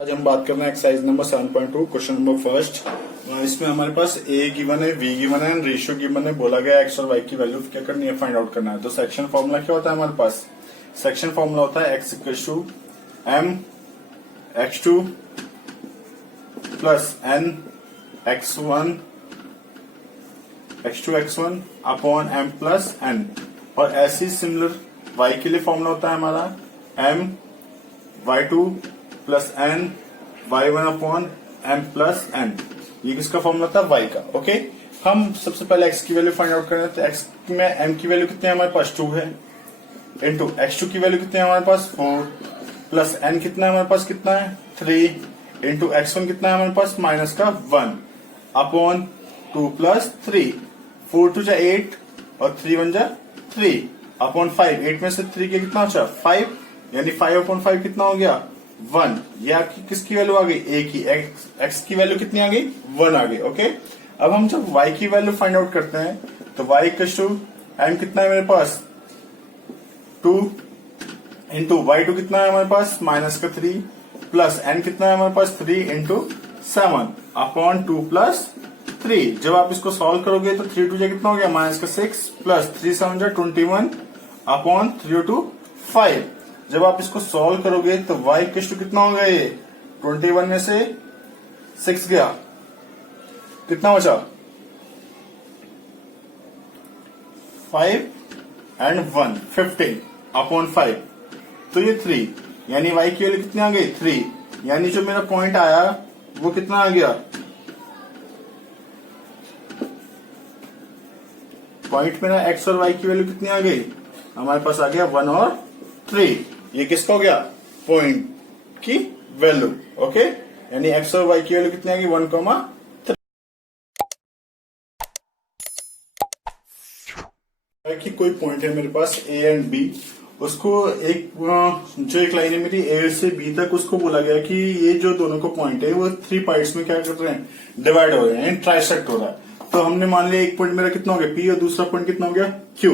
आज हम बात कर रहे हैं exercise number 7.2 question number first. इसमें हमारे पास ए गिवन है, बी गिवन है, रेशियो गिवन है। बोला गया एक्स और वाई की वैल्यू क्या करनी है, फाइंड आउट करना है। तो सेक्शन फॉर्मूला क्या होता है हमारे पास? सेक्शन फॉर्मूला होता है x equal to m x two plus n x one upon m plus n. और ऐसी सिमिलर वाई के लिए फॉर्मूला होता है हमारा m y two plus n y one upon m plus n. ये किसका फॉर्मूला था? वाई का। ओके, हम सबसे पहले एक्स की वैल्यू फाइंड आउट कर रहे हैं। तो एक्स में एम की वैल्यू कितनी है हमारे पास? 2 है। इंटू एक्स टू की वैल्यू कितनी है हमारे पास? 4 प्लस एन कितना है हमारे पास? कितना है? 3 इंटू एक्स वन कितना है हमारे पास? माइनस का 1 अपॉन 2 प्लस 3। 4 टू जा 8 और 3 1 जा 3 अपॉन 5। 8 में से 3 के कितना बचा? 5, यानी 5 अपॉन 5 कितना हो गया? 1। ये आपकी किसकी वैल्यू आ गई? ए की। एक्स की वैल्यू कितनी आ गई? 1 आ गई। ओके, अब हम जब वाई की वैल्यू फाइंड आउट करते हैं तो वाई इक्वल टू एम कितना है मेरे पास? 2 इंटू वाई टू कितना है हमारे पास? माइनस का 3 प्लस एन कितना है हमारे पास? 3 इंटू 7 अपॉन 2 प्लस 3। जब आप इसको सॉल्व करोगे तो 3 टू जा कितना हो गया? माइनस का 6 प्लस 3 7 जा 21 अपॉन 3 टू 5। जब आप इसको सॉल्व करोगे तो y इक्वल टू कितना होगा? ये 21 में से 6 गया, कितना बचा? 5 एंड 1 15 अपॉन 5। तो ये 3, यानी y की वैल्यू कितनी आ गई? 3। यानी जो मेरा पॉइंट आया वो कितना आ गया? पॉइंट मेरा x और y की वैल्यू कितनी आ गई हमारे पास? आ गया 1 और 3। ये किसका हो गया? पॉइंट की वैल्यू। ओके, यानी एक्स और वाई की वैल्यू कितनी आ गई? 1,3। की कोई पॉइंट है मेरे पास ए एंड बी, उसको जो एक लाइन है मेरी ए से बी तक, उसको बोला गया कि ये जो दोनों को पॉइंट है वो 3 पार्ट्स में क्या कर रहे हैं? डिवाइड हो रहे हैं, ट्राइसेक्ट हो रहा है। तो हमने मान लिया एक पॉइंट मेरा कितना हो गया? पी, और दूसरा पॉइंट कितना हो गया? क्यू।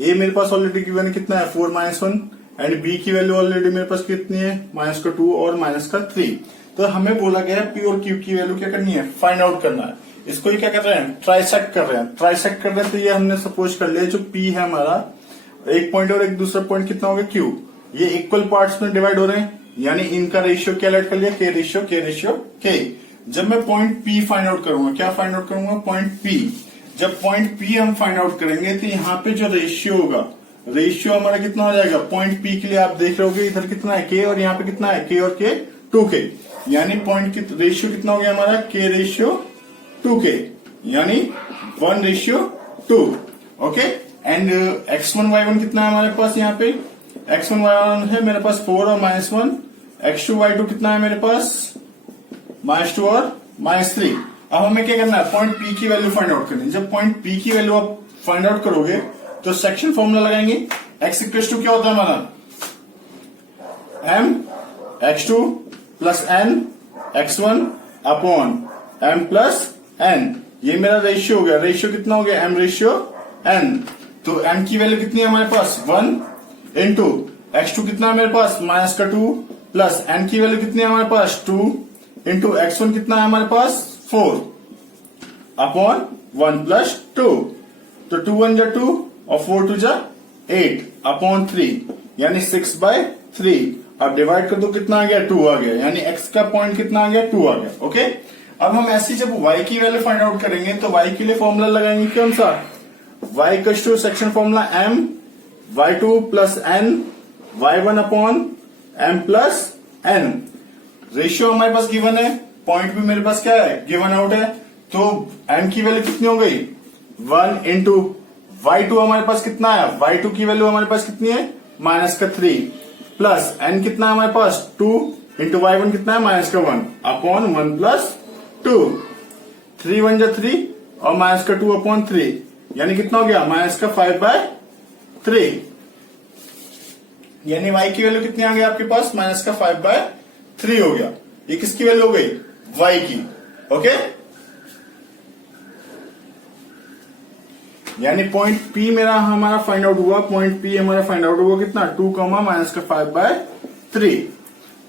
ए मेरे पास ऑलरेडी गिवन है कितना है? 4 माइनस 1 एंड बी की वैल्यू ऑलरेडी मेरे पास कितनी है? माइनस का 2 और माइनस का 3। तो हमें बोला गया है पी और क्यू की वैल्यू क्या करनी है? फाइंड आउट करना है। इसको ये क्या कर रहे हैं? ट्राइसेक्ट कर रहे हैं। ट्राइसेक्ट कर रहे हैं तो ये हमने सपोज कर लिया जो पी है हमारा एक पॉइंट और एक दूसरा पॉइंट कितना हो गया? क्यू। ये इक्वल पार्ट्स में डिवाइड हो रहे हैं, यानी इनका रेशियो क्या लेट कर लिया? के रेशियो के। जब मैं पॉइंट पी फाइंड आउट करूंगा, क्या फाइंड आउट करूंगा? Point P. जब पॉइंट पी हम फाइंड आउट करेंगे तो यहाँ पे जो रेशियो होगा, रेशियो हमारा कितना हो जाएगा? पॉइंट पी के लिए आप देख रहे होगे इधर कितना है? के, और यहाँ पे कितना है? के और के 2k, यानी पॉइंट की रेशियो कितना हो गया हमारा? के रेशियो 2k, यानी 1:2। ओके, एंड x1 y1 कितना है हमारे पास? यहाँ पे x1 y1 है मेरे पास 4 और -1। x2 y2 कितना है मेरे पास? -2 और -3। अब हमें क्या करना है? पॉइंट पी की वैल्यू फाइंड आउट करनी है। जब पॉइंट पी की वैल्यू आप फाइंड आउट करोगे तो सेक्शन फॉर्मूला लगाएंगे। x इक्वल टू क्या होता है हमारा? m x2 plus n x1 upon m plus n। ये मेरा रेशियो हो गया। रेशियो कितना हो गया? m ratio n। तो m की वैल्यू कितनी है हमारे पास? 1 इंटू x2 कितना है मेरे पास? माइनस का 2 प्लस n की वैल्यू कितनी है हमारे पास? 2 इंटू x1 कितना है हमारे पास? 4 अपॉन 1 प्लस 2। तो 2 1 जा 2 और 4 2 जा 8 अपॉन 3, यानी 6/3। अब डिवाइड कर दो, कितना आ गया? 2 आ गया, यानी x का पॉइंट कितना आ गया? 2 आ गया। ओके, अब हम ऐसी जब y की वैल्यू फाइंड आउट करेंगे तो y के लिए फॉर्मूला लगाएंगे कौन सा? y equal to section formula m y2 plus n y1 upon m plus n। Ratio हमारे पास गिवन है, पॉइंट भी मेरे पास क्या है? गिवन आउट है। तो m की वैल्यू कितनी हो गई? 1 इंटू y2 हमारे पास कितना है? y2 की वैल्यू हमारे पास कितनी है? माइनस का 3 प्लस n कितना है हमारे पास? 2 इंटू y1 कितना है? माइनस का 1 अपॉन 1 प्लस 2। 3 1 जा 3 और माइनस का 2 अपॉन 3, यानी कितना हो गया? माइनस का 5/3। यानी y की वैल्यू कितनी आ गई आपके पास? माइनस का 5/3 हो गया। ये किसकी वैल्यू हो गई? y की। ओके, यानी पॉइंट P मेरा हमारा फाइंड आउट हुआ। पॉइंट P हमारा फाइंड आउट हुआ कितना? 2 माइनस का 5/3।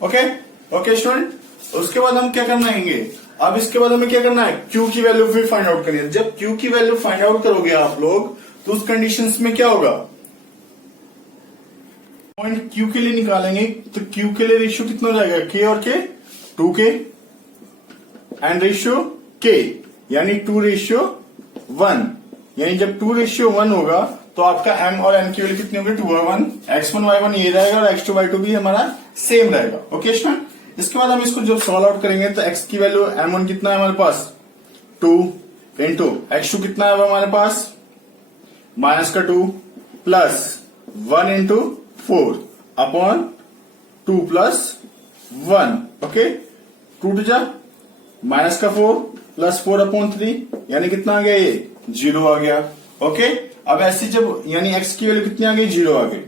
ओके स्टूडेंट, उसके बाद हम क्या करना है, अब इसके बाद हमें क्या करना है, Q की वैल्यू फिर फाइंड आउट करनी है। जब Q की वैल्यू फाइंड आउट करोगे आप लोग तो उस कंडीशंस में क्या होगा, पॉइंट Q के लिए निकालेंगे तो Q के लिए रेशियो कितना हो जाएगा, K और K 2K and ratio K यानी 2:1, यानी जब 2:1 होगा तो आपका M और N की वैल्यू कितनी होगी, 2 और 1, x1 y1 ये रहेगा और x2 y2 भी हमारा सेम रहेगा। ओके स्टूडेंट, इसके बाद हम इसको जब सॉल्व आउट करेंगे तो x की वैल्यू M1 कितना है हमारे पास 2 इंटू x2 कितना है हमारे पास -2 plus 1 into 4 upon 2 plus 1। Okay, 2 टू जा -4 प्लस 4 अपॉन 3 यानी कितना आ गया, ये 0 आ गया। ओके, अब ऐसे जब यानी x की वैल्यू कितनी आ गई, 0 आ गई।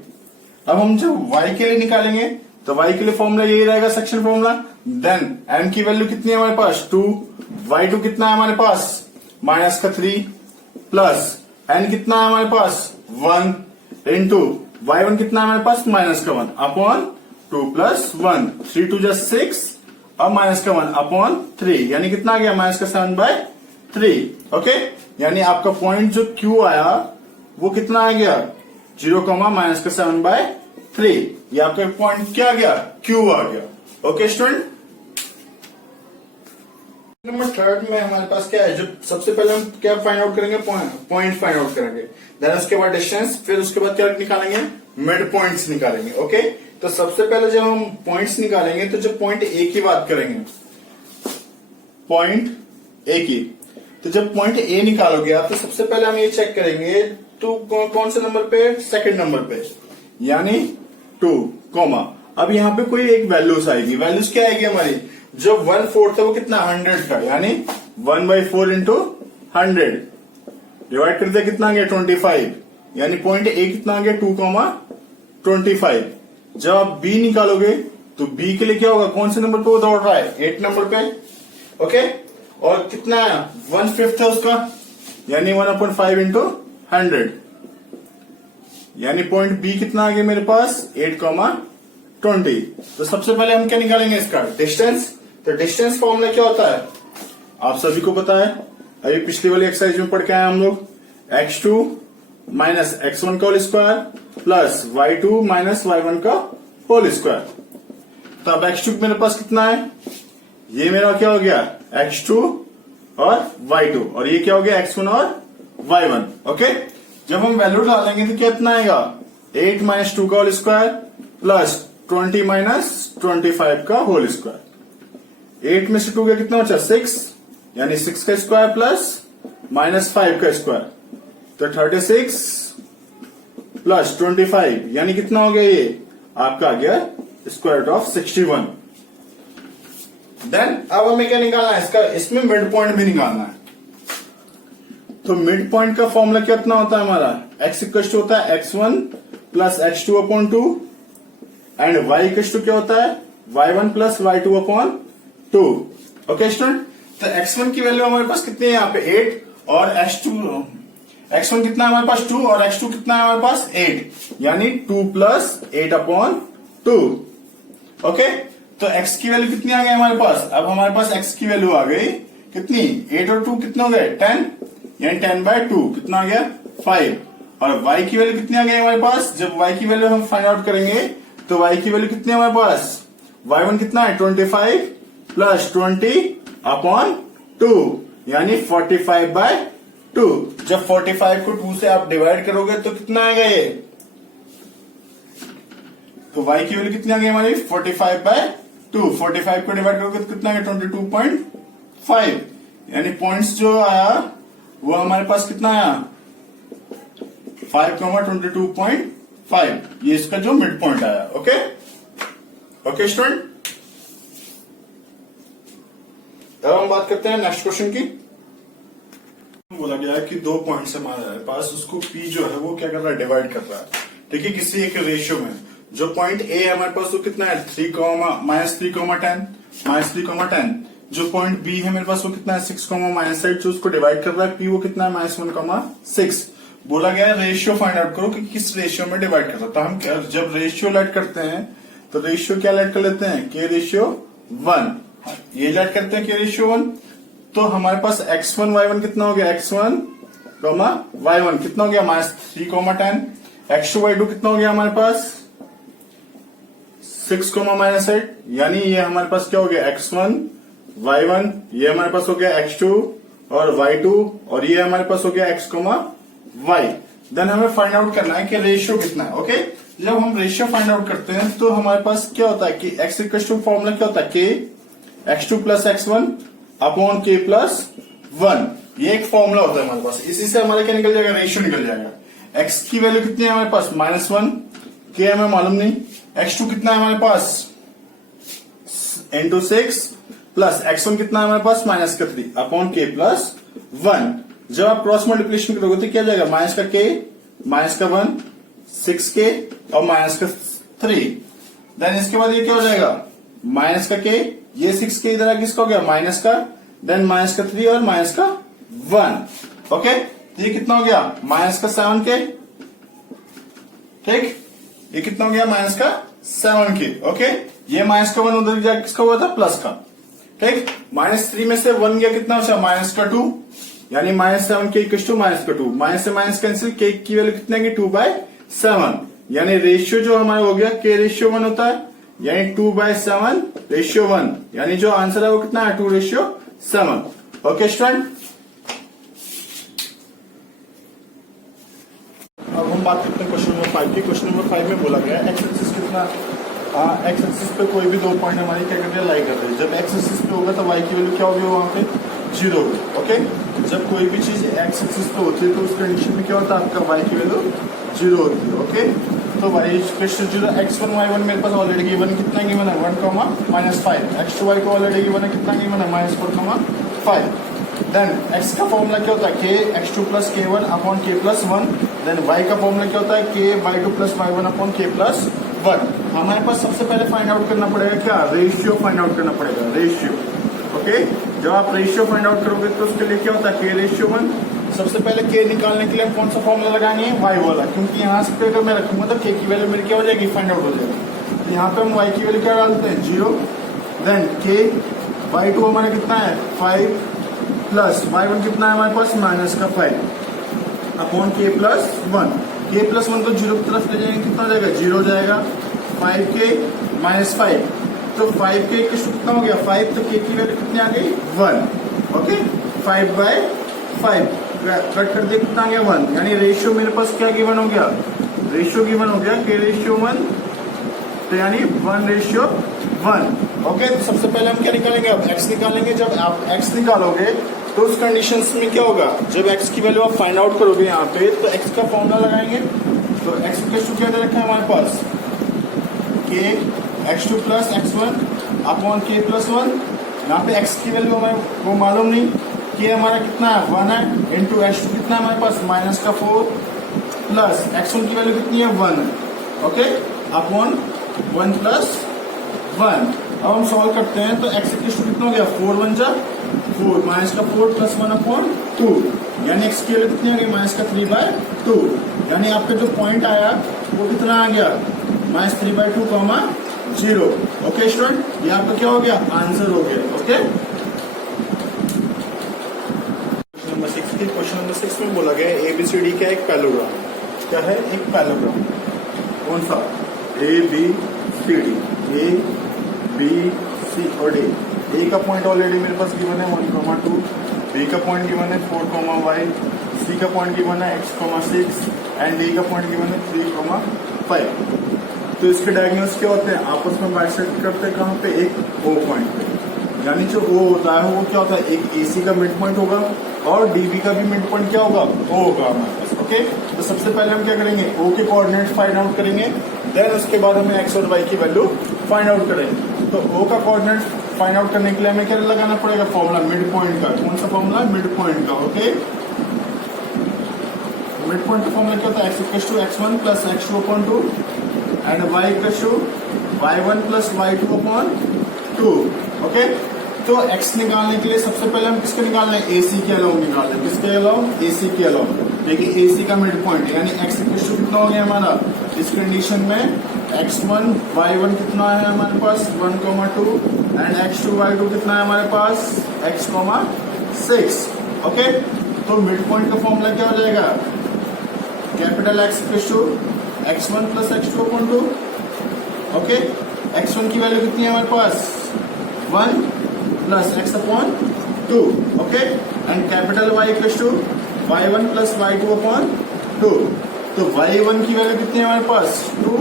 अब हम जब y के लिए निकालेंगे तो y के लिए फॉर्मूला यही रहेगा, सेक्शन फॉर्मूला। देन m की वैल्यू कितनी है हमारे पास 2, y2 कितना है हमारे पास -3 प्लस n कितना है हमारे पास 1 इंटू y1 कितना है हमारे पास -1 अपॉन 2 प्लस 1, 3 टू 6 अब -1 अपॉन 3 यानी कितना आ गया -7/3। ओके, यानी आपका पॉइंट जो Q आया वो कितना आ गया 0, -7/3। ये आपका पॉइंट क्या आ गया, Q आ गया। ओके स्टूडेंट, नंबर 3 में हमारे पास क्या है, जो सबसे पहले हम क्या फाइंड आउट करेंगे, पॉइंट फाइंड आउट करेंगे। देन उसके बाद डिस्टेंस, फिर उसके बाद क्या निकालेंगे, मिड पॉइंट्स निकालेंगे। ओके, तो सबसे पहले जब हम पॉइंट्स निकालेंगे तो जब पॉइंट ए की बात करेंगे, पॉइंट ए की, तो जब पॉइंट ए निकालोगे आप तो सबसे पहले हम ये चेक करेंगे तो कौन से नंबर पे, सेकंड नंबर पे यानी 2 कॉमा। अब यहाँ पे कोई एक वैल्यूज आएगी, वैल्यूज क्या आएगी हमारी, जो 1/4 था वो कितना 100 का, यानी 1/4 इंटू 100 डिवाइड कर दिया कितना आ गया 25, यानी पॉइंट ए कितना आ गया 2,25। जब आप बी निकालोगे तो बी के लिए क्या होगा, कौन से नंबर पे वो दौड़ रहा है, 8 नंबर पे। ओके, और कितना 1/5 है उसका, यानी 1/5 इंटू 100, यानी पॉइंट बी कितना आ गया मेरे पास 8,20। तो सबसे पहले हम क्या निकालेंगे, इसका डिस्टेंस। तो डिस्टेंस फॉर्मूला क्या होता है आप सभी को पता है, अभी पिछली वाली एक्सरसाइज में पढ़ के आए हम लोग, x2 माइनस x1 का whole square plus y2 minus y1 का होल स्क्वायर। तो अब x2 मेरे पास कितना है, ये मेरा क्या हो गया x2 और y2, और ये क्या हो गया x1 और y1। ओके, जब हम वैल्यू डालेंगे तो कितना आएगा 8 माइनस 2 का होल स्क्वायर प्लस 20 माइनस 25 का होल स्क्वायर। 8 में से 2 का कितना बचा 6, यानी 6 का स्क्वायर प्लस -5 का स्क्वायर, तो 36 प्लस 25 यानी कितना हो गया, ये आपका आ गया स्क्वायर रूट ऑफ 61। देन अब हमें क्या निकालना है, इसका इसमें मिड पॉइंट भी निकालना है। तो मिड पॉइंट का फॉर्मूला कितना होता है हमारा, x इक्वल टू होता है x1 plus x2 upon 2 and y equal to क्या होता है y1 plus y2 upon 2। Okay student, तो x1 की वैल्यू हमारे पास कितनी है यहाँ पे 8 और x1 कितना है हमारे पास 2 और x2 कितना है हमारे पास 8, यानी 2 प्लस 8 अपॉन 2। ओके, तो x की वैल्यू कितनी आ गई हमारे पास, अब हमारे पास x की वैल्यू आ गई कितनी 8 और 2 कितने हो गए 10, यानी 10/2 कितना आ गया 5। और y की वैल्यू कितनी आ गई हमारे पास, जब y की वैल्यू हम फाइंड आउट करेंगे तो y की वैल्यू कितनी है हमारे पास, y1 कितना है 25 प्लस 20 अपॉन 2 यानी 45/2। जब 45 को 2 से आप डिवाइड करोगे तो कितना आएगा ये, तो y की वैल्यू कितनी आ गई हमारी 45/2, 45 को डिवाइड करोगे तो कितना आएगा 22.5, यानी पॉइंट्स जो आया वो हमारे पास कितना आया 5,22.5, ये इसका जो मिड पॉइंट आया। ओके, ओके स्टूडेंट, अब हम बात करते हैं नेक्स्ट क्वेश्चन की। बोला गया है कि 2 पॉइंट्स हमारे पास, उसको P जो है वो क्या कर रहा है डिवाइड कर रहा है, ठीक है, किसी एक रेशियो में। जो पॉइंट A है हमारे पास वो कितना है 3,10। जो पॉइंट B है मेरे पास वो कितना है 6,-8, जो उसको डिवाइड कर रहा है P वो कितना है -1,6। बोला गया है रेशियो फाइंड आउट करो कि किस रेशियो में डिवाइड कर रहा है। तो हम जब रेशियो लेट करते हैं तो रेशियो क्या लेट कर लेते हैं K/1, ये लेट करते हैं के रेशियो 1, तो हमारे पास x1 y1 कितना हो गया, x1 y1 कितना हो गया -3, x2 y2 कितना हो गया हमारे पास 6, -8, यानी ये हमारे पास क्या हो गया x1 y1, ये हमारे पास हो गया x2 और y2, और ये हमारे पास हो गया x, y। देन हमें फाइंड आउट करना है कि रेशियो कितना है। ओके, जब हम रेशियो फाइंड आउट करते हैं तो हमारे पास क्या होता है कि x इक्वल फॉर्मूला क्या होता है, k x2 + x1 upon k + 1, ये एक फॉर्मूला होता है हमारे पास। इसी से हमारा क्या निकल जाएगा, रेशियो निकल जाएगा। x की वैल्यू कितनी है हमारे पास -1, k हमें मालूम नहीं, x2 कितना है हमारे पास × 6 प्लस x1 कितना है हमारे पास -3 अपॉन k + 1। जब आप क्रॉस मल्टीप्लिकेशन करोगे तो क्या जाएगा, -k -1 6k और -3। देन इसके बाद ये क्या हो जाएगा, -k, ये 6k इधर आके किसका हो गया माइनस का, देन -3 और -1। ओके, ये कितना हो गया -7k, ठीक, ये कितना हो गया -7k। ओके, ये -1 उधर जाके किसका हुआ था, प्लस का, ठीक। -3 में से 1 गया, कितना बचा -2, यानी -7k = -2, माइनस से माइनस कैंसिल, k की वैल्यू कितने की 2/7, यानी रेशियो जो हमारा हो गया k रेशियो 1 होता है, यानी 2/7 रेशियो 1, यानी जो आंसर है वो कितना है 2/7। ओके स्टूडेंट, अब हम बात करते हैं क्वेश्चन नंबर 5 की। क्वेश्चन नंबर 5 में बोला गया एक्स एक्सिस कितना, एक्स एक्सिस पे कोई भी 2 पॉइंट हमारी क्या करते हैं, लाई करते हैं। जब एक्स एक्सिस पे होगा तो वाई की वैल्यू क्या होगी, वहां पे 0 होगी। ओके, जब कोई भी चीज एक्स एक्सिस पे होती है तो उस कंडीशन में क्या होता है, आपका वाई की वैल्यू 0 होती है। ओके, तो वाई इक्वल 0, x1 y1 मेरे पास ऑलरेडी गिवन, कितना गिवन है 1, -5, x2 y2 ऑलरेडी गिवन है, कितना गिवन है -4, 5। देन x का फॉर्मूला क्या होता है, k x2 + k1 upon k + 1। Then y का फॉर्मूला क्या होता है, k y2 + y1 upon k + 1। हमारे पास सबसे पहले फाइंड आउट करना पड़ेगा क्या, रेशियो फाइंड आउट करना पड़ेगा, रेशियो। ओके, जब आप रेशियो फाइंड आउट करोगे तो उसके लिए क्या होता है, k रेशियो 1। सबसे पहले k निकालने के लिए हम कौन सा फॉर्मूला लगाएंगे, y वाला, क्योंकि यहाँ से अगर मैं रखूंगा तो k की वैल्यू मेरी क्या हो जाएगी, फाइंड आउट हो जाएगी। तो यहाँ पे हम y की वैल्यू क्या डालते हैं 0, देन k y2 हमारा कितना है 5 प्लस y1 कितना है हमारे पास -5 अपॉन k + 1। k + 1 को 0 की तरफ ले जाएंगे, कितना हो जाएगा 0 हो जाएगा, 5k -5, तो 5k कितना हो गया 5, तो k की वैल्यू कितनी आ गई 1। ओके, 5/5 कट कर दे, कितना आ गया 1, यानी रेशियो मेरे पास क्या गिवन हो गया, रेशियो गिवन हो गया k रेशियो 1, तो यानी 1/1। ओके, तो सबसे पहले हम क्या निकालेंगे, अब x निकालेंगे। जब आप x निकालोगे तो उस कंडीशंस में क्या होगा, जब x की वैल्यू आप फाइंड आउट करोगे यहाँ पे, तो x का फॉर्मूला लगाएंगे। तो x इक्वल क्या दे रखा है हमारे पास, k x2 + x1 upon k + 1। यहाँ पे x की वैल्यू हमें वो मालूम नहीं, k हमारा कितना है 1 है, इंटू x2 कितना है हमारे पास -4 प्लस x1 की वैल्यू कितनी है 1 है। Okay, upon 1 + 1। अब हम सॉल्व करते हैं तो x इक्वल कितना हो गया 4 × 1 = 4, -4 + 1/2, यानी x की वैल्यू कितनी आ गई -3/2, यानी आपका जो पॉइंट आया वो कितना आ गया -3/2, 0। ओके स्टूडेंट, ये आपका क्या हो गया, आंसर हो गया। ओके, क्वेश्चन नंबर 6 में बोला गया ABCD का एक पैलोग्राम, क्या है, एक पैलोग्राम। कौन सा, ABCD, A B C और D। A का पॉइंट ऑलरेडी मेरे पास गिवन है 1, 2, B का पॉइंट गिवन है 4, y, C का पॉइंट गिवन है x, 6 एंड D का पॉइंट गिवन है 3, 5। तो इसके डायगोनल्स क्या होते हैं, आपस में बाइसेक्ट करते हैं कहाँ पे, एक O पॉइंट पे, यानी जो O होता है वो क्या होता है, एक AC का मिड पॉइंट होगा और DB का भी मिड पॉइंट क्या होगा, O होगा हमारे पास। ओके, तो सबसे पहले हम क्या करेंगे, O के कोऑर्डिनेट फाइंड आउट करेंगे, देन उसके बाद हमें x और y की वैल्यू फाइंड आउट करेंगे। तो O का कोऑर्डिनेट फाइंड आउट करने के लिए हमें क्या लगाना पड़ेगा, फॉर्मूला मिड पॉइंट का। कौन सा फॉर्मूला, मिड पॉइंट का। ओके, मिड पॉइंट का फॉर्मूला क्या होता है, x = x1 + x2/2 and y = y1 + y2/2। Okay, तो x निकालने के लिए सबसे पहले हम किसके निकालना है, AC के अलाउ निकाल रहे हैं, किसके अलाउ, AC के अलाउ। देखिए AC का मिड पॉइंट यानी x = कितना हो गया हमारा, इस कंडीशन में x1 y1 कितना है हमारे पास 1, 2 एंड x2y2 कितना है हमारे पास x, 6। ओके, तो मिड पॉइंट का फॉर्मूला क्या हो जाएगा, capital X to x1 plus x2 upon 2। Okay, x1 की वैल्यू कितनी है हमारे पास 1 plus x upon 2। Okay, and capital Y to y1 plus y2 upon 2। तो y1 की वैल्यू कितनी है हमारे पास 2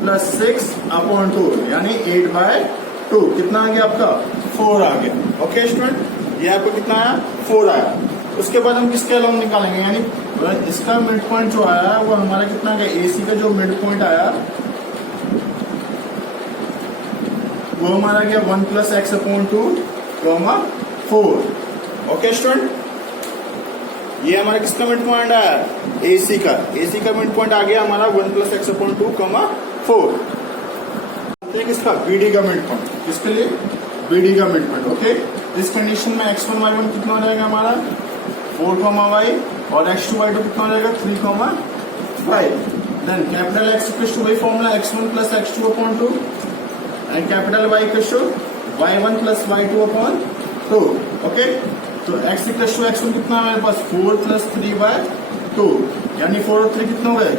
प्लस 6 अपॉन 2 यानी 8/2। कितना आ गया आपका 4 आ गया। ओके स्टूडेंट, ये आपको कितना आया 4 आया। उसके बाद हम किसके अलाउंग निकालेंगे, यानी इसका मिड पॉइंट जो आया वो हमारा कितना गया, एसी का जो मिड पॉइंट आया वो हमारा गया 1 plus x upon 2, 4। Okay student, ये हमारा किसका मिड पॉइंट आया, एसी का। एसी का मिड पॉइंट आ गया हमारा 1 प्लस x अपॉन 2, 4। किसका बीडी का मिड पॉइंट, किसके लिए बीडी का मिड पॉइंट। ओके, इस कंडीशन में x1 y1 कितना हो जाएगा हमारा 4, y और x2 y2 कितना हो जाएगा 3, 5। Then capital X equal to वही formula x1 plus x2 upon 2 and capital Y equal to y1 plus y2 upon 2। Okay, तो x इक्वल टू x1 कितना है हमारे पास 4 प्लस 3/2 यानी 4 और 3 कितना हो गए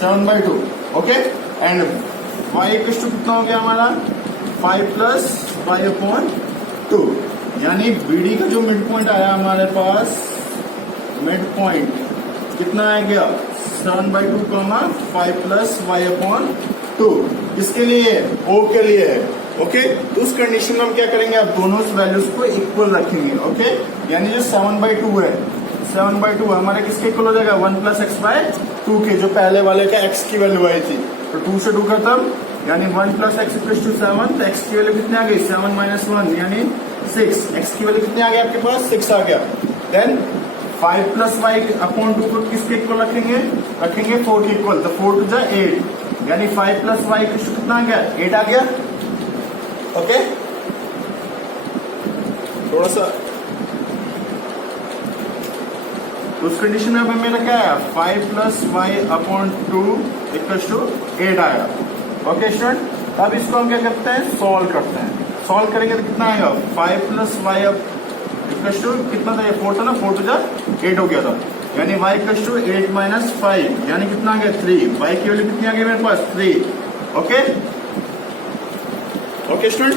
7/2। Okay, and y equal to कितना हो गया हमारा 5 प्लस y अपॉन 2 यानी बीडी का जो मिड पॉइंट आया हमारे पास, मिड पॉइंट कितना आ गया 7/2, 5 प्लस y अपॉन 2। किसके लिए, O के लिए है। ओके, तो उस कंडीशन में हम क्या करेंगे, आप दोनों वैल्यूज को इक्वल रखेंगे। ओके, यानी जो 7/2 है, 7/2 हमारे किसके इक्वल हो जाएगा 1 प्लस x/2 के, जो पहले वाले का x की वैल्यू आई थी। तो 2 से 2 खत्म यानी 1 प्लस x इक्वल टू 7। तो x की वैल्यू कितनी आ गई 7 माइनस 1 यानी 6। x की वैल्यू कितनी आ गई आपके पास 6 आ गया। देन 5 प्लस y अपॉन 2 को किसके इक्वल रखेंगे 4 के इक्वल। तो 4 टू 8 यानी 5 प्लस y कितना आ गया 8 आ गया। ओके, थोड़ा सा उस कंडीशन में अब मेरा क्या आया 5 plus y upon 2 equal to 8 आया। ओके स्टूडेंट, अब इसको हम क्या करते हैं सॉल्व करते हैं। सॉल्व करेंगे तो कितना आएगा 5 प्लस y इक्वल टू कितना था, 4 था ना, 4 टू 8 हो गया था यानी y इक्वल टू 8 माइनस 5 यानी कितना आ गया 3। y की वैल्यू कितनी आ गई मेरे पास 3। Okay, okay student.